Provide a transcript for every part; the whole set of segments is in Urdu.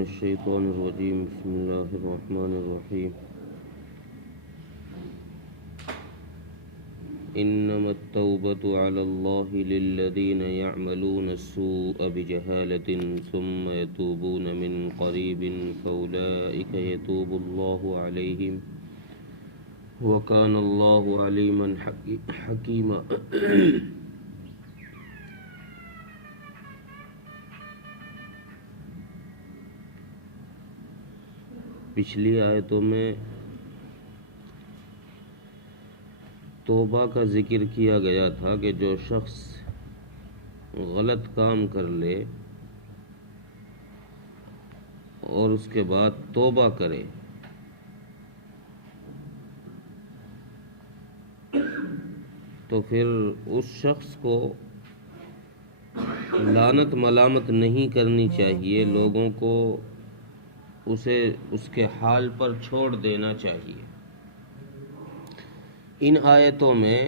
من الشيطان الرجيم بسم الله الرحمن الرحيم إنما التوبة على الله للذين يعملون السوء بجهالة ثم يتوبون من قريب فأولئك يتوب الله عليهم وكان الله عليما حكيما پچھلی آیتوں میں توبہ کا ذکر کیا گیا تھا کہ جو شخص غلط کام کر لے اور اس کے بعد توبہ کرے تو پھر اس شخص کو لعنت ملامت نہیں کرنی چاہیے، لوگوں کو اسے اس کے حال پر چھوڑ دینا چاہیے۔ ان آیتوں میں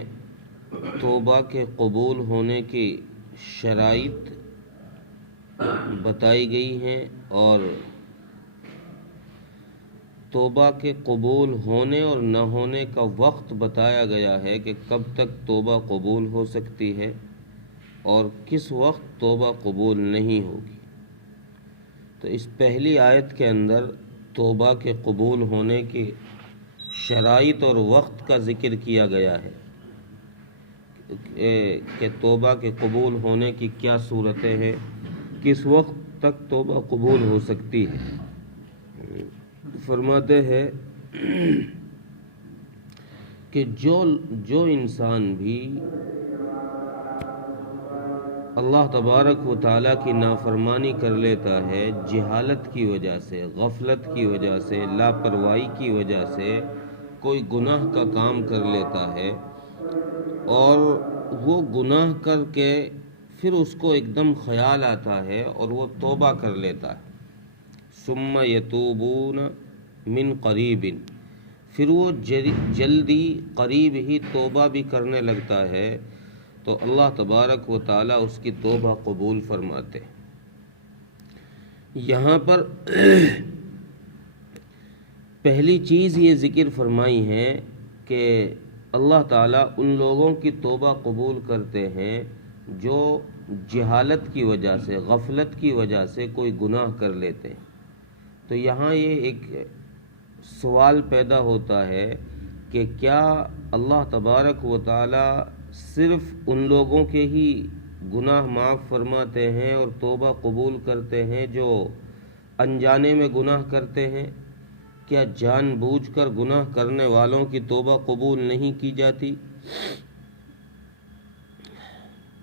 توبہ کے قبول ہونے کی شرائط بتائی گئی ہیں اور توبہ کے قبول ہونے اور نہ ہونے کا وقت بتایا گیا ہے کہ کب تک توبہ قبول ہو سکتی ہے اور کس وقت توبہ قبول نہیں ہوگی۔ تو اس پہلی آیت کے اندر توبہ کے قبول ہونے کی شرائط اور وقت کا ذکر کیا گیا ہے کہ توبہ کے قبول ہونے کی کیا صورتیں ہیں، کس وقت تک توبہ قبول ہو سکتی ہے۔ فرماتے ہیں کہ جو انسان بھی اللہ تبارک و تعالیٰ کی نافرمانی کر لیتا ہے جہالت کی وجہ سے، غفلت کی وجہ سے، لاپرواہی کی وجہ سے کوئی گناہ کا کام کر لیتا ہے اور وہ گناہ کر کے پھر اس کو ایک دم خیال آتا ہے اور وہ توبہ کر لیتا ہے، ثم یتوبون من قریب، پھر وہ جلدی قریب ہی توبہ بھی کرنے لگتا ہے تو اللہ تبارک و تعالیٰ اس کی توبہ قبول فرماتے۔ یہاں پر پہلی چیز یہ ذکر فرمائی ہے کہ اللہ تعالیٰ ان لوگوں کی توبہ قبول کرتے ہیں جو جہالت کی وجہ سے، غفلت کی وجہ سے کوئی گناہ کر لیتے ہیں۔ تو یہاں یہ ایک سوال پیدا ہوتا ہے کہ کیا اللہ تبارک و تعالیٰ صرف ان لوگوں کے ہی گناہ معاف فرماتے ہیں اور توبہ قبول کرتے ہیں جو انجانے میں گناہ کرتے ہیں؟ کیا جان بوجھ کر گناہ کرنے والوں کی توبہ قبول نہیں کی جاتی؟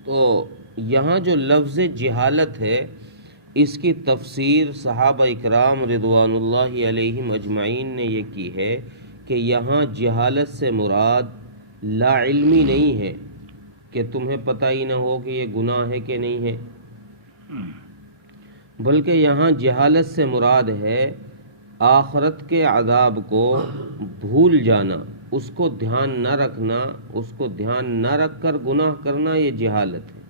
تو یہاں جو لفظ جہالت ہے اس کی تفسیر صحابہ اکرام رضوان اللہ علیہم اجمعین نے یہ کی ہے کہ یہاں جہالت سے مراد لا علمی نہیں ہے کہ تمہیں پتہ ہی نہ ہو کہ یہ گناہ ہے کہ نہیں ہے، بلکہ یہاں جہالت سے مراد ہے آخرت کے عذاب کو بھول جانا، اس کو دھیان نہ رکھنا، اس کو دھیان نہ رکھ کر گناہ کرنا، یہ جہالت ہے۔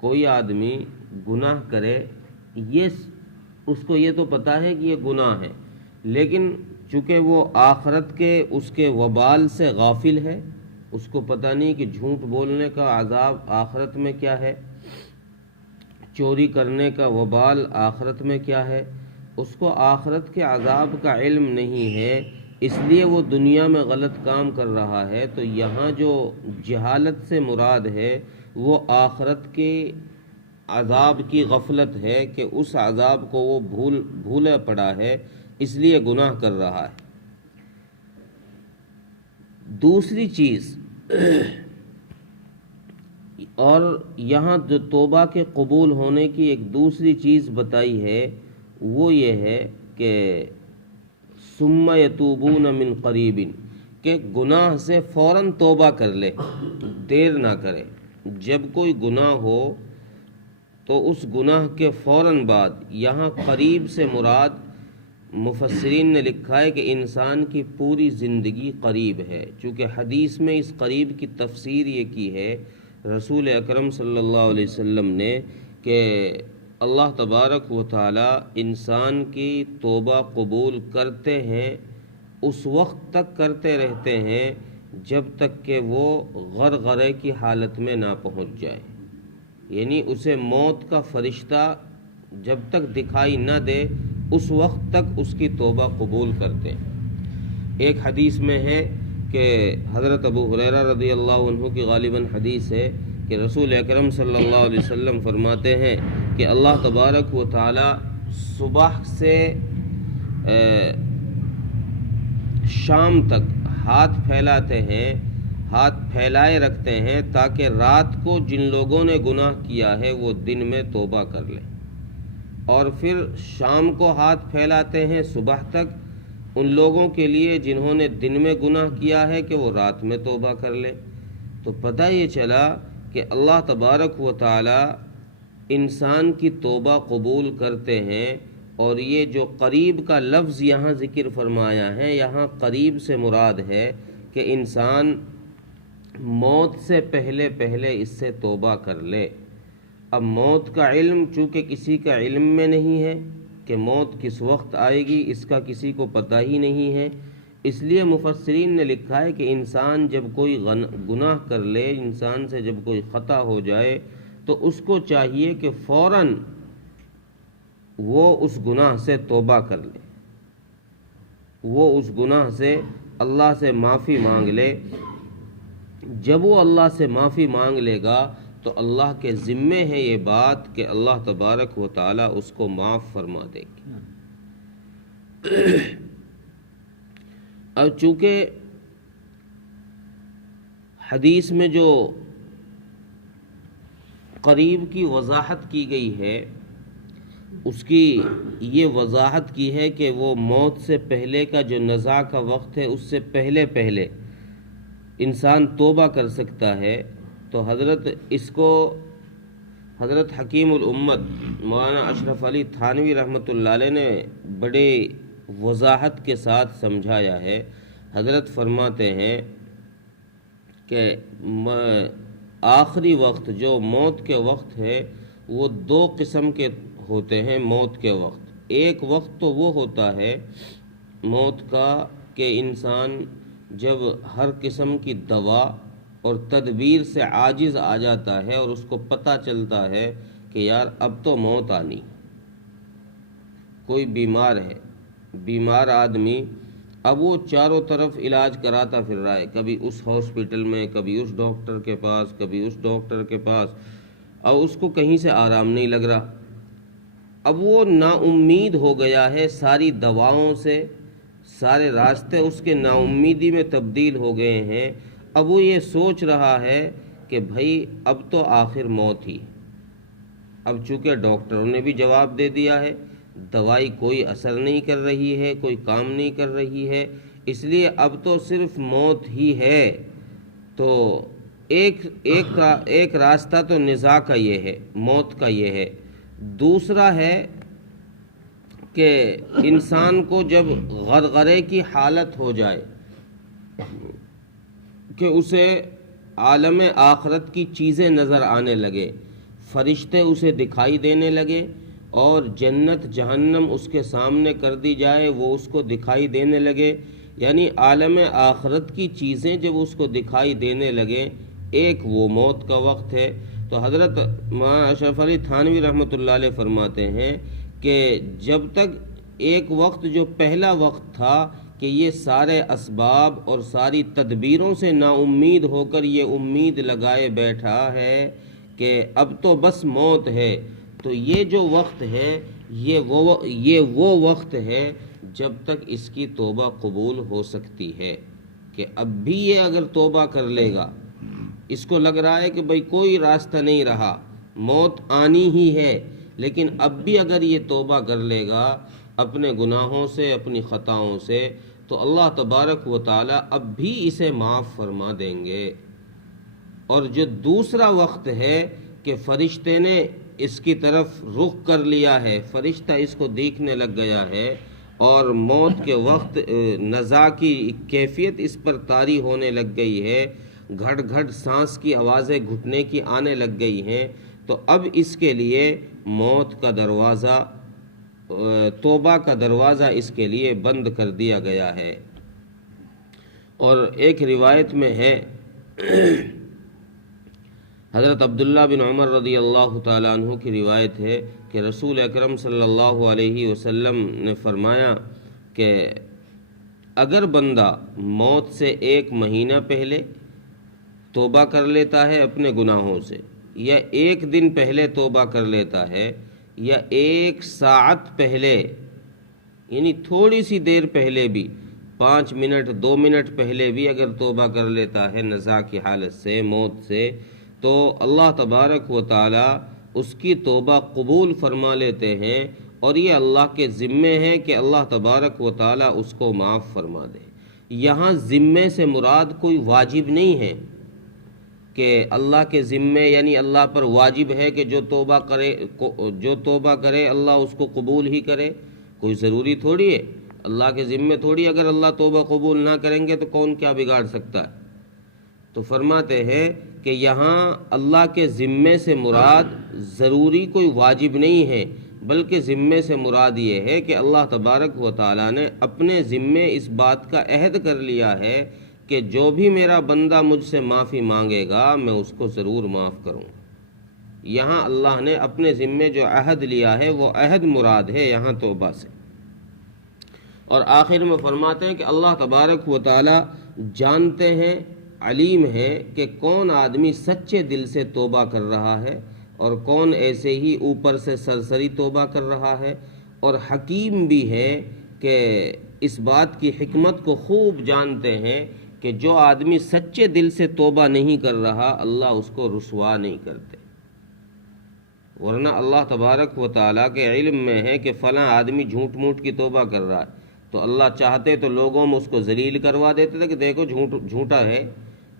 کوئی آدمی گناہ کرے، اس کو یہ تو پتہ ہے کہ یہ گناہ ہے، لیکن چونکہ وہ آخرت کے اس کے وبال سے غافل ہے، اس کو پتہ نہیں کہ جھوٹ بولنے کا عذاب آخرت میں کیا ہے، چوری کرنے کا وبال آخرت میں کیا ہے، اس کو آخرت کے عذاب کا علم نہیں ہے، اس لیے وہ دنیا میں غلط کام کر رہا ہے۔ تو یہاں جو جہالت سے مراد ہے وہ آخرت کے عذاب کی غفلت ہے کہ اس عذاب کو وہ بھولا پڑا ہے، اس لیے گناہ کر رہا ہے۔ دوسری چیز اور یہاں جو توبہ کے قبول ہونے کی ایک دوسری چیز بتائی ہے وہ یہ ہے کہ ثم یتوبون من قریب، کہ گناہ سے فوراً توبہ کر لے، دیر نہ کرے۔ جب کوئی گناہ ہو تو اس گناہ کے فوراً بعد، یہاں قریب سے مراد مفسرین نے لکھا ہے کہ انسان کی پوری زندگی قریب ہے، چونکہ حدیث میں اس قریب کی تفسیر یہ کی ہے رسول اکرم صلی اللہ علیہ وسلم نے کہ اللہ تبارک و تعالی انسان کی توبہ قبول کرتے ہیں، اس وقت تک کرتے رہتے ہیں جب تک کہ وہ غرغرے کی حالت میں نہ پہنچ جائے، یعنی اسے موت کا فرشتہ جب تک دکھائی نہ دے اس وقت تک اس کی توبہ قبول کرتے ہیں۔ ایک حدیث میں ہے کہ حضرت ابو ہریرہ رضی اللہ عنہ کی غالباً حدیث ہے کہ رسول اکرم صلی اللہ علیہ وسلم فرماتے ہیں کہ اللہ تبارک و تعالی صبح سے شام تک ہاتھ پھیلاتے ہیں، ہاتھ پھیلائے رکھتے ہیں تاکہ رات کو جن لوگوں نے گناہ کیا ہے وہ دن میں توبہ کر لیں، اور پھر شام کو ہاتھ پھیلاتے ہیں صبح تک ان لوگوں کے لیے جنہوں نے دن میں گناہ کیا ہے کہ وہ رات میں توبہ کر لیں۔ تو پتہ یہ چلا کہ اللہ تبارک و تعالی انسان کی توبہ قبول کرتے ہیں، اور یہ جو قریب کا لفظ یہاں ذکر فرمایا ہے، یہاں قریب سے مراد ہے کہ انسان موت سے پہلے پہلے اس سے توبہ کر لے۔ اب موت کا علم چونکہ کسی کا علم میں نہیں ہے کہ موت کس وقت آئے گی، اس کا کسی کو پتہ ہی نہیں ہے، اس لیے مفسرین نے لکھا ہے کہ انسان جب کوئی گناہ کر لے، انسان سے جب کوئی خطا ہو جائے تو اس کو چاہیے کہ فوراً وہ اس گناہ سے توبہ کر لے، وہ اس گناہ سے اللہ سے معافی مانگ لے۔ جب وہ اللہ سے معافی مانگ لے گا تو اللہ کے ذمے ہے یہ بات کہ اللہ تبارک و تعالی اس کو معاف فرما دے گی۔ اب چونکہ حدیث میں جو قریب کی وضاحت کی گئی ہے اس کی یہ وضاحت کی ہے کہ وہ موت سے پہلے کا جو نزاع کا وقت ہے اس سے پہلے پہلے انسان توبہ کر سکتا ہے۔ تو حضرت حکیم الامت مولانا اشرف علی تھانوی رحمۃ اللہ علیہ نے بڑے وضاحت کے ساتھ سمجھایا ہے۔ حضرت فرماتے ہیں کہ آخری وقت جو موت کے وقت ہے وہ دو قسم کے ہوتے ہیں موت کے وقت۔ ایک وقت تو وہ ہوتا ہے موت کا کہ انسان جب ہر قسم کی دوا اور تدبیر سے عاجز آ جاتا ہے اور اس کو پتہ چلتا ہے کہ یار اب تو موت آنی۔ کوئی بیمار ہے، بیمار آدمی، اب وہ چاروں طرف علاج کراتا پھر رہا ہے، کبھی اس ہاسپٹل میں، کبھی اس ڈاکٹر کے پاس، کبھی اس ڈاکٹر کے پاس، اور اس کو کہیں سے آرام نہیں لگ رہا۔ اب وہ نا امید ہو گیا ہے ساری دواؤں سے، سارے راستے اس کے نا امیدی میں تبدیل ہو گئے ہیں۔ اب وہ یہ سوچ رہا ہے کہ بھائی اب تو آخر موت ہی۔ اب چونکہ ڈاکٹروں نے بھی جواب دے دیا ہے، دوائی کوئی اثر نہیں کر رہی ہے، کوئی کام نہیں کر رہی ہے، اس لیے اب تو صرف موت ہی ہے۔ تو ایک راستہ تو نزاع کا یہ ہے، موت کا یہ ہے۔ دوسرا ہے کہ انسان کو جب غرغرے کی حالت ہو جائے کہ اسے عالم آخرت کی چیزیں نظر آنے لگے، فرشتے اسے دکھائی دینے لگے، اور جنت جہنم اس کے سامنے کر دی جائے، وہ اس کو دکھائی دینے لگے، یعنی عالم آخرت کی چیزیں جب اس کو دکھائی دینے لگے، ایک وہ موت کا وقت ہے۔ تو حضرت مولانا اشرف علی تھانوی رحمۃ اللہ علیہ فرماتے ہیں کہ جب تک ایک وقت جو پہلا وقت تھا کہ یہ سارے اسباب اور ساری تدبیروں سے نا امید ہو کر یہ امید لگائے بیٹھا ہے کہ اب تو بس موت ہے، تو یہ جو وقت ہے یہ وہ وقت ہے جب تک اس کی توبہ قبول ہو سکتی ہے، کہ اب بھی یہ اگر توبہ کر لے گا، اس کو لگ رہا ہے کہ بھئی کوئی راستہ نہیں رہا، موت آنی ہی ہے، لیکن اب بھی اگر یہ توبہ کر لے گا اپنے گناہوں سے، اپنی خطاؤں سے، تو اللہ تبارک و تعالی اب بھی اسے معاف فرما دیں گے۔ اور جو دوسرا وقت ہے کہ فرشتے نے اس کی طرف رخ کر لیا ہے، فرشتہ اس کو دیکھنے لگ گیا ہے، اور موت کے وقت نزاع کی کیفیت اس پر طاری ہونے لگ گئی ہے، گھٹ گھٹ سانس کی آوازیں گھٹنے کی آنے لگ گئی ہیں، تو اب اس کے لیے موت کا دروازہ، توبہ کا دروازہ اس کے لیے بند کر دیا گیا ہے۔ اور ایک روایت میں ہے، حضرت عبداللہ بن عمر رضی اللہ تعالیٰ عنہ کی روایت ہے کہ رسول اکرم صلی اللہ علیہ وسلم نے فرمایا کہ اگر بندہ موت سے 1 مہینہ پہلے توبہ کر لیتا ہے اپنے گناہوں سے، یا 1 دن پہلے توبہ کر لیتا ہے، یا 1 ساعت پہلے، یعنی تھوڑی سی دیر پہلے بھی، 5 منٹ 2 منٹ پہلے بھی اگر توبہ کر لیتا ہے نزا کی حالت سے، موت سے، تو اللہ تبارک و تعالی اس کی توبہ قبول فرما لیتے ہیں، اور یہ اللہ کے ذمے ہے کہ اللہ تبارک و تعالی اس کو معاف فرما دے۔ یہاں ذمے سے مراد کوئی واجب نہیں ہے کہ اللہ کے ذمے، یعنی اللہ پر واجب ہے کہ جو توبہ کرے اللہ اس کو قبول ہی کرے، کوئی ضروری تھوڑی ہے، اللہ کے ذمے تھوڑی، اگر اللہ توبہ قبول نہ کریں گے تو کون کیا بگاڑ سکتا ہے۔ تو فرماتے ہیں کہ یہاں اللہ کے ذمے سے مراد ضروری کوئی واجب نہیں ہے، بلکہ ذمے سے مراد یہ ہے کہ اللہ تبارک و تعالیٰ نے اپنے ذمے اس بات کا عہد کر لیا ہے کہ جو بھی میرا بندہ مجھ سے معافی مانگے گا میں اس کو ضرور معاف کروں۔ یہاں اللہ نے اپنے ذمے جو عہد لیا ہے وہ عہد مراد ہے یہاں توبہ سے۔ اور آخر میں فرماتے ہیں کہ اللہ تبارک و تعالی جانتے ہیں، علیم ہے کہ کون آدمی سچے دل سے توبہ کر رہا ہے اور کون ایسے ہی اوپر سے سرسری توبہ کر رہا ہے، اور حکیم بھی ہے کہ اس بات کی حکمت کو خوب جانتے ہیں کہ جو آدمی سچے دل سے توبہ نہیں کر رہا اللہ اس کو رسوا نہیں کرتے، ورنہ اللہ تبارک و تعالیٰ کے علم میں ہے کہ فلاں آدمی جھوٹ موٹ کی توبہ کر رہا ہے، تو اللہ چاہتے تو لوگوں میں اس کو ذلیل کروا دیتے تھے کہ دیکھو جھوٹا ہے،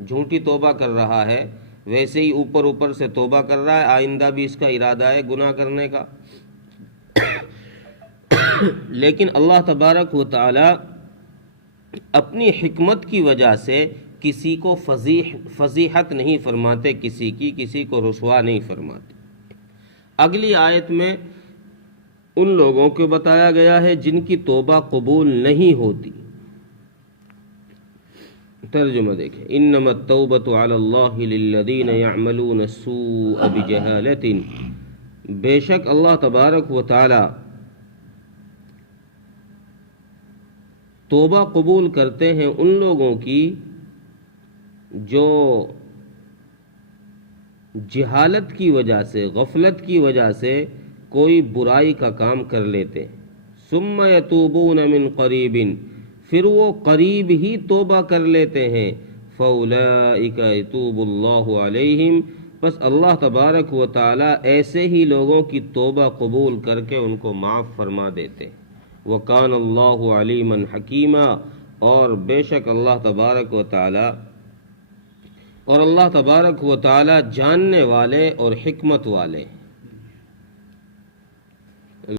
جھوٹی توبہ کر رہا ہے، ویسے ہی اوپر سے توبہ کر رہا ہے، آئندہ بھی اس کا ارادہ ہے گناہ کرنے کا۔ لیکن اللہ تبارک و تعالی اپنی حکمت کی وجہ سے کسی کو فضیحت نہیں فرماتے، کسی کو رسوا نہیں فرماتے۔ اگلی آیت میں ان لوگوں کو بتایا گیا ہے جن کی توبہ قبول نہیں ہوتی۔ ترجمہ دیکھیں، انما التوبۃ علی اللہ للذین یعملون السوء بجہالۃ، بے شک اللہ تبارک و تعالی توبہ قبول کرتے ہیں ان لوگوں کی جو جہالت کی وجہ سے، غفلت کی وجہ سے کوئی برائی کا کام کر لیتے، ثم یتوبون من قریب، پھر وہ قریب ہی توبہ کر لیتے ہیں، فاولئک یتوب اللہ علیہم، بس اللہ تبارک و تعالی ایسے ہی لوگوں کی توبہ قبول کر کے ان کو معاف فرما دیتے۔ وکان اللہ علیما حکیما، اور بے شک اللہ تبارک و تعالی جاننے والے اور حکمت والے۔